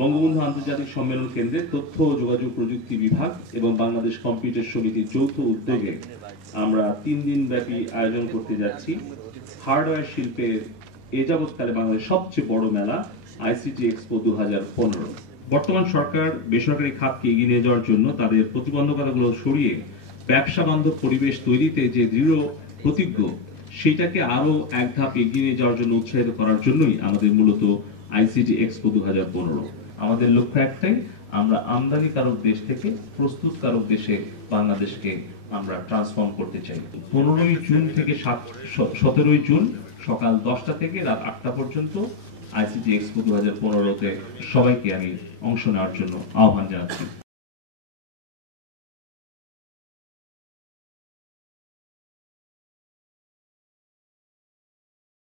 বঙ্গবন্ধু আন্তর্জাতিক সম্মেলন কেন্দ্রের তথ্য ও যোগাযোগ প্রযুক্তি বিভাগ এবং বাংলাদেশ কম্পিউটার সমিতির যৌথ উদ্যোগে আমরা 3 দিন ব্যাপী আয়োজন করতে যাচ্ছি হার্ডওয়্যার শিল্পের এ যাবৎকালে বাংলাদেশের সবচেয়ে বড় মেলা আইসিটি এক্সপো 2015। বর্তমান সরকার বেসরকারি খাতকে এগিয়ে নিয়ে যাওয়ার জন্য তাদের প্রতিবন্ধকতাগুলো সরিয়ে ব্যবসা বান্ধব পরিবেশ তৈরিতে যে দৃঢ় প্রতিজ্ঞ সেটাকে আরো এক ধাপ এগিয়ে নিয়ে যাওয়ার জন্য উৎসাহিত করার জন্যই আমাদের মূলত আইসিটি এক্সপো 2015। আমাদের লক্ষ্য একটাই, আমরা আমদানিকারক দেশ থেকে প্রস্তুতকারক দেশে বাংলাদেশকে আমরা ট্রান্সফর্ম করতে চাই। 15ই জুন থেকে 17ই জুন সকাল 10টা থেকে রাত 8টা পর্যন্ত আইসিটি এক্সপো 2015-তে সবাইকে আমি অংশ নেওয়ার জন্য আহ্বান জানাচ্ছি।